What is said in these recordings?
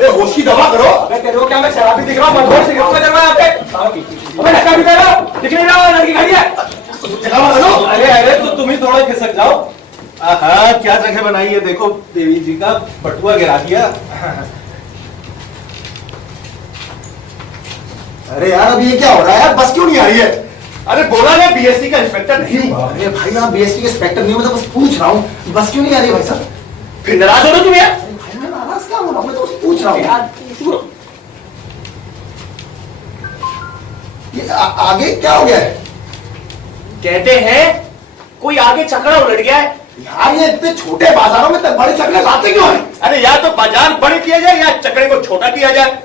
अरे होश की दवा करो। तेरे को क्या मैं शराबी दिख रहा हूँ? मत दिख रहा हूँ मैं यहाँ पे। अबे नशा भी कर रहा हूँ, दिख नहीं रहा हूँ, लड़की खड़ी है। जगह बदलो। अरे तो तुम ही थोड़ा खिसक जाओ। आहा, क्या जगह बनाई है, देखो देवी जी का बटुआ गिरा दिया। अरे यार अब ये क्या हो रहा है यार, बस क्यों नहीं आ रही है? अरे बोला मैं बीएसटी का इंस्पेक्टर नहीं हूँ। अरे भाई आप बीएसटी के इंस्पेक्टर नहीं हो, मैं तो बस पूछ रहा हूँ बस क्यों नहीं आ रही भाई साहब? फिर नाराज हो रहे तुम यार? भाई मैं नाराज क्या हो रहा हूँ, मैं तो बस पूछ रहा हूँ यार। ये आगे क्या हो गया है? कहते हैं कोई आगे चक्रा उलट गया है। यार ये इतने छोटे बाजारों में बड़े चक्रे लाते क्यों हैं? अरे या तो बाजार बड़े किया जाए या चक्रे को छोटा किया जाए।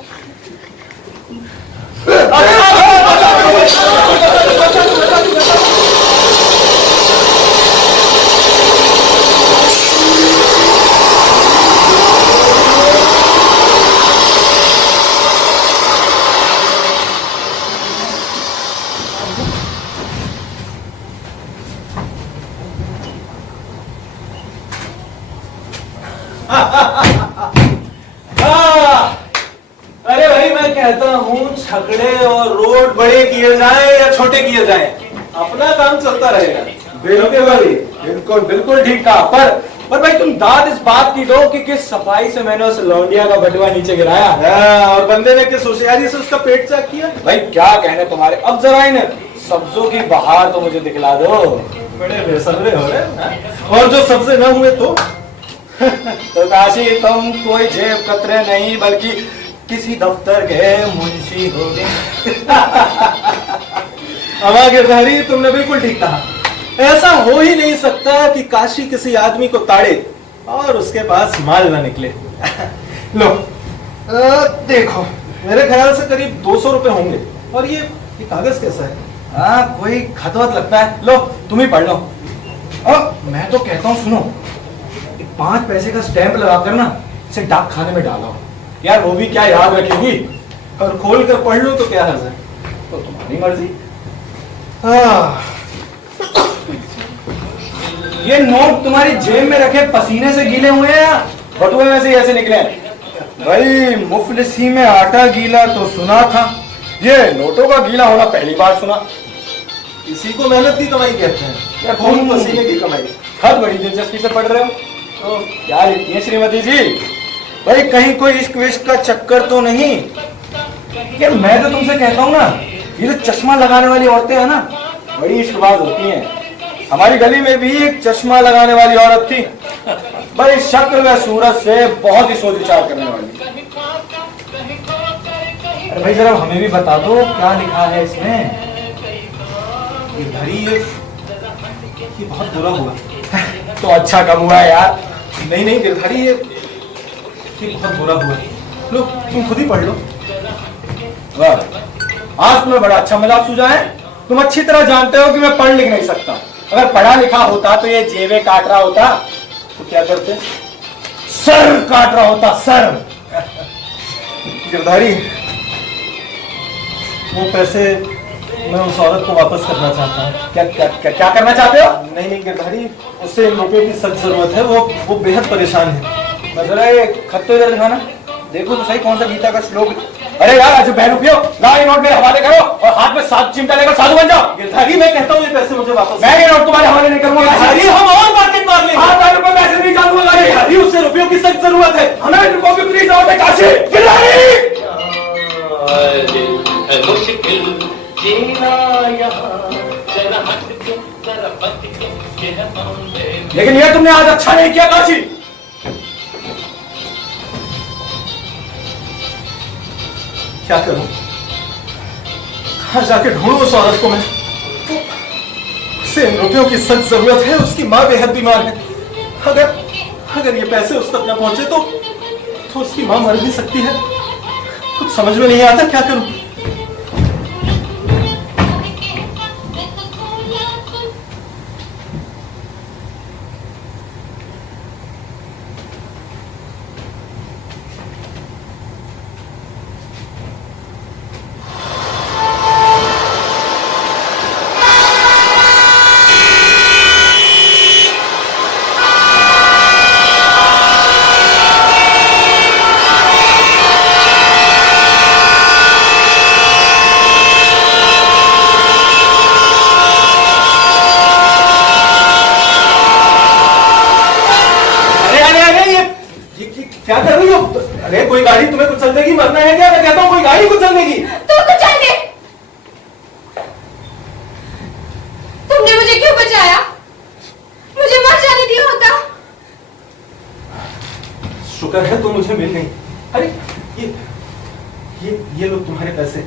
अरे भाई मैं कहता हूँ छकड़े और रोड बड़े किए जाएं या छोटे किए जाएं, अपना काम चलता रहेगा। बिल्कुल भाई, बिल्कुल बिल्कुल ठीक कहा। पर भाई तुम दाद इस बात की दो कि किस सफाई से मैंने उस लौंडिया का बटुआ नीचे गिराया और बंदे ने किस होशियारी से उसका पेट चेक किया। भाई क्या कहने तुम्हारे। अब जरा इन सब्जों की बहार तो मुझे दिखला दो। बड़े बेसब्रे हो रहे हैं। और जो सबसे न हुए तो तो काशी तुम कोई जेब कतरे नहीं बल्कि किसी दफ्तर के मुंशी हो गए। अमा गिरधारी तुमने बिल्कुल ठीक कहा। ऐसा हो ही नहीं सकता कि काशी किसी आदमी को ताड़े और उसके पास माल ना निकले। लो देखो मेरे ख्याल से करीब 200 रुपए होंगे। और ये कागज कैसा है? हाँ कोई खतवत लगता है। लो तुम ही पढ़ लो। मैं तो कहता हूँ सुनो, 5 पैसे का स्टैंप लगाकर ना इसे डाक खाने में डालो यार, वो भी क्या याद रखेगी। और खोल कर पढ़ लो तो क्या हर्ज है, तो तुम्हारी मर्जी। ये नोट तुम्हारी जेब में रखे पसीने से गीले हुए हैं या बटुए में से ऐसे निकले? भाई मुफलिसी में आटा गीला तो सुना था, ये नोटों का गीला होना पहली बार सुना। इसी को मेहनत की कमाई कहते हैं या खून पसीने की कमाई। खत बड़ी दिलचस्पी से पढ़ रहे हो तो क्या लिखती है श्रीमती जी? भाई कहीं कोई इश्क विश्क का चक्कर तो नहीं? यार मैं तो तुमसे कहता हूँ ना, ये जो चश्मा लगाने वाली औरतें हैं ना बड़ी इश्कबाज होती हैं। हमारी गली में भी एक चश्मा लगाने वाली औरत थी, बड़ी शक्ल व सूरत से बहुत ही सोच विचार करने वाली। अरे भाई जरा हमें भी बता दो क्या लिखा है इसमें। ये बहुत बुरा हुआ। तो अच्छा कम हुआ यार। नहीं गिरधारी ये बहुत बुरा हुआ। लो तुम खुद ही पढ़ लो। वाह आज तुम्हें बड़ा अच्छा मिला सूझा है। तुम अच्छी तरह जानते हो कि मैं पढ़ लिख नहीं सकता। अगर पढ़ा लिखा होता तो ये जेबें काट रहा होता तो क्या करते? सर काट रहा होता, सर। गिरधारी वो पैसे मैं उस औरत को वापस करना चाहता हूँ। क्या करना चाहते हो? नहीं गिरधारी, उससे रुपए की सख्त जरूरत है, वो बेहद परेशान है। जरा ये खत तो इधर दिखाना, देखो तो सही कौन सा गीता का श्लोक। अरे यार आज बहन रुपये ला ये नोट मेरे हवाले करो और हाथ में 7 चिमटा लेकर साधु बन जाओ। गिरधारी मैं कहता हूँ ये पैसे मुझे वापस। मैं ये नोट तुम्हारे हवाले नहीं करूंगा। हम और मार्केट मार लेंगे। 8 रुपए पैसे नहीं चालूंगा। गिरधारी उससे रुपयों की सख्त जरूरत है, हमें रुपयों की प्लीज जरूरत है। काशी लेकिन ये तुमने आज अच्छा नहीं किया काशी। क्या करूं? कहां जाके ढूंढूं उस औरत को मैं? उसे इन रुपयों की सख्त जरूरत है, उसकी मां बेहद बीमार है। अगर ये पैसे उस तक न पहुंचे तो उसकी मां मर भी सकती है। कुछ समझ में नहीं आता क्या करूं। कुचल देगी? मरना है क्या? मैं कहता हूँ कोई गाड़ी कुचल देगी। तू कुचल दे। तुमने मुझे क्यों बचाया? मुझे मर जाने दिया होता। शुक्र है तुम मुझे मिल गई। अरे ये लो तुम्हारे पैसे।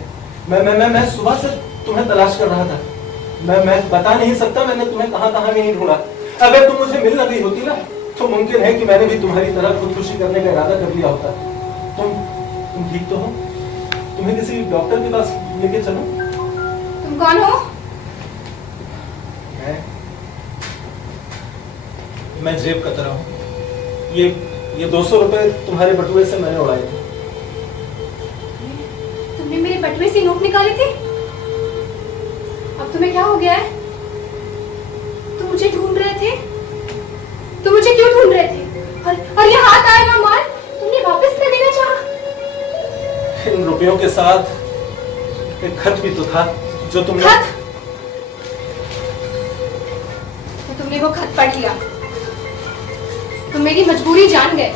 मैं सुबह से तुम्हें तलाश कर रहा था। मैं बता नहीं सकता मैंने तुम्हें कहां कहां नहीं ढूंढा। अगर तुम मुझे मिल न गई होती ना तो मुमकिन है कि मैंने भी तुम्हारी तरह खुदकुशी करने का इरादा कर लिया होता। तुम ठीक तो हो? तुम्हें किसी डॉक्टर के पास लेके चलो। तुम कौन हो? मैं जेब कतरा हूँ। ये 200 रुपए तुम्हारे बटुए से मैंने उड़ाए थे। तुमने मेरे बटुए से नोट निकाले थे? अब तुम्हें क्या हो गया है? तुम मुझे ढूंढ रहे थे? तुम मुझे क्यों ढूंढ रहे थे? और ये हाथ आया हुआ माल तुमने वापस कर देना चाहा? इन रुपयों के साथ एक खत भी तो था जो तुमने। खत? तो तुमने वो खत पढ़ लिया। तुम मेरी मजबूरी जान गए।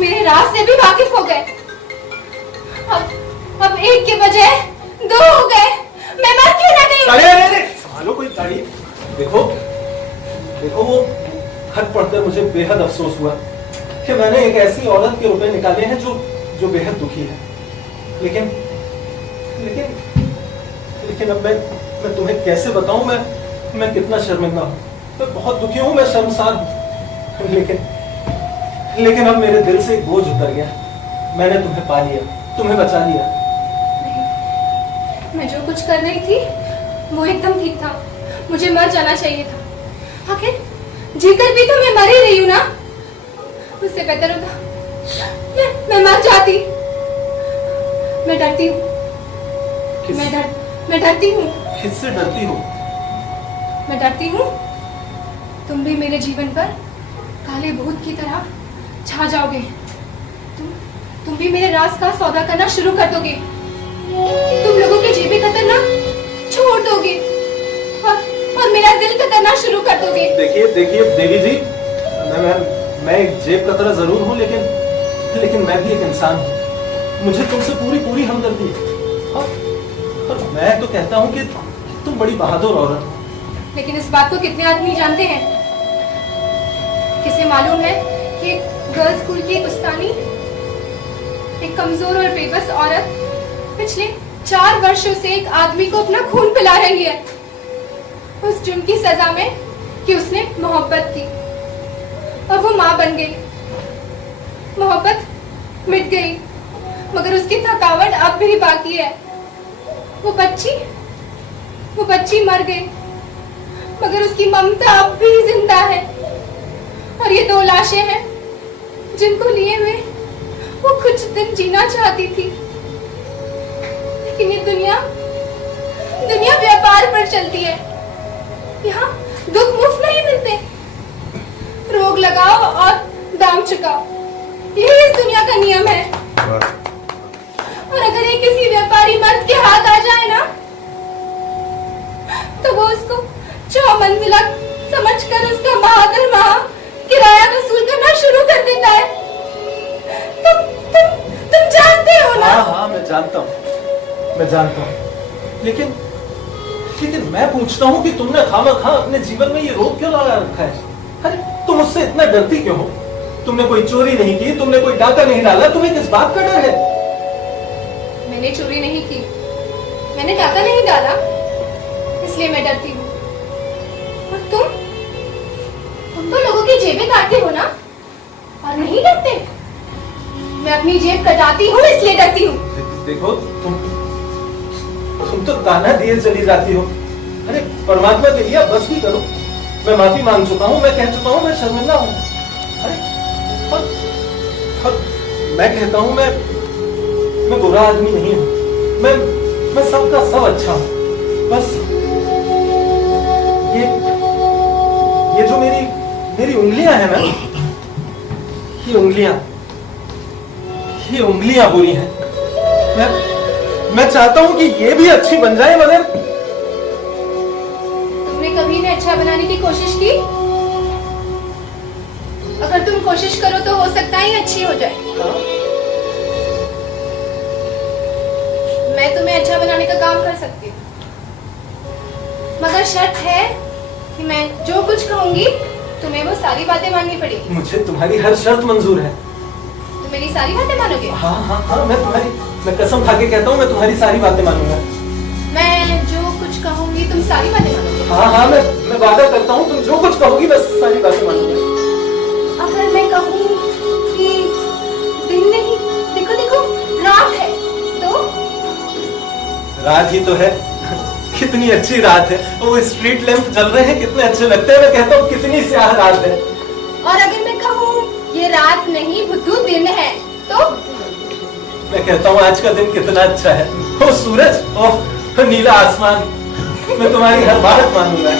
मेरे राज से भी वाकिफ हो गए। अब एक के बजाय 2 हो गए। मैं मर क्यों ना गई? अरे संभालो कोई गाड़ी। देखो वो खत पढ़कर मुझे बेहद अफसोस हुआ कि मैंने एक ऐसी औरत के रुपए निकाले हैं जो बेहद दुखी है। लेकिन अब मैं तुम्हें कैसे बताऊं मैं कितना शर्मिंदा हूं। मैं बहुत दुखी हूं, मैं शर्मसार हूं। लेकिन अब मेरे दिल से एक बोझ उतर गया। मैंने तुम्हें पा लिया, तुम्हें बचा लिया। मैं जो कुछ कर रही थी वो एकदम ठीक था। मुझे मर जाना चाहिए था। आखिर जीकर भी तो मैं मर ही रही हूँ ना। उससे बेहतर होता मैं मर जाती। मैं डरती हूँ। मैं डरती हूँ। किससे डरती हो? मैं डरती हूँ तुम भी मेरे जीवन पर काले भूत की तरह छा जाओगे। तुम भी मेरे राज का सौदा करना शुरू कर दोगे। तुम लोगों की जेबें कतरना छोड़ दोगे और मेरा दिल कतरना शुरू कर दोगे। देखिए देवी जी, मैं एक जेब कतरा जरूर हूँ, लेकिन मैं भी एक इंसान हूँ। मुझे तुमसे पूरी हमदर्दी है। और मैं तो कहता हूँ कि तुम बड़ी बहादुर औरत हो। लेकिन इस बात को कितने आदमी जानते हैं? किसे मालूम है कि गर्ल्स स्कूल की एक उस्तानी, एक कमजोर और बेबस औरत पिछले 4 वर्षों से एक आदमी को अपना खून पिला रही है उस जुर्म की सजा में कि उसने मोहब्बत की और वो मां बन गई। मोहब्बत मिट गई मगर उसकी थकावट अब भी बाकी है। वो बच्ची मर गई मगर उसकी ममता अब भी जिंदा है। और ये 2 लाशें हैं जिनको लिए हुए वो कुछ दिन जीना चाहती थी। लेकिन ये दुनिया व्यापार पर चलती है। यहाँ दुख मुफ्त नहीं मिलते। रोग लगाओ और दाम चुकाओ, यही इस दुनिया का नियम है। और अगर ये किसी व्यापारी मर्द के हाथ आ जाए ना तो वो उसको 4 मंजिला समझकर उसका बहादुर मां किराया वसूल करना शुरू कर देता है। तुम जानते हो ना? हाँ मैं जानता हूँ। लेकिन मैं पूछता हूँ कि तुमने खामखा अपने जीवन में ये रोग क्यों लगा रखा है? अरे तुम उससे इतना डरती क्यों हो? तुमने कोई चोरी नहीं की, तुमने कोई डाका नहीं डाला, तुम्हें किस बात का डर है? मैंने चोरी नहीं की, मैंने डाका नहीं डाला, इसलिए मैं डरती हूँ। और तुम तो लोगों की जेबें काटते हो ना और नहीं डरते। मैं अपनी जेब कटाती हूँ इसलिए डरती हूँ। देखो तुम तो ताना दिए चली जाती हो। अरे परमात्मा के लिए बस भी करो। मैं माफी मांग चुका हूँ, मैं कह चुका हूँ, मैं शर्मिंदा हूँ। अरे और मैं कहता हूँ मैं बुरा आदमी नहीं हूँ। मैं सबका सब अच्छा हूँ। बस ये जो मेरी उंगलियां हैं ना, ये उंगलियां बुरी हैं। मैं चाहता हूं कि ये भी अच्छी बन जाए, मगर तुमने कभी इन्हें अच्छा बनाने की कोशिश की? अगर तुम कोशिश करो तो हो सकता है अच्छी हो जाए। मैं तुम्हें अच्छा बनाने का काम कर सकती हूँ, मगर शर्त है कि मैं जो कुछ कहूंगी तुम्हें वो सारी बातें माननी पड़ेगी। मुझे तुम्हारी हर शर्त मंजूर है। तुम मेरी सारी बातें मानोगे? हाँ हाँ हाँ, मैं कसम खा के कहता हूँ, मैं तुम्हारी सारी बातें मानूंगा। मैं जो कुछ कहूंगी तुम सारी बातें मानोगे? हाँ हाँ, मैं वादा करता हूँ, तुम जो कुछ कहोगी बस सारी बातें मानूंगा। अगर मैं कहूँ कि दिन नहीं, देखो देखो रात है, तो रात ही तो है। कितनी अच्छी रात है, वो स्ट्रीट लैंप जल रहे हैं, कितने अच्छे लगते हैं। मैं कहता हूँ कितनी स्याह रात है। और अगर मैं कहूँ ये रात नहीं बुद्धू दिन है, तो मैं कहता हूँ आज का दिन कितना अच्छा है। ओ सूरज, ओ नीला आसमान, मैं तुम्हारी हर बात मानूंगा।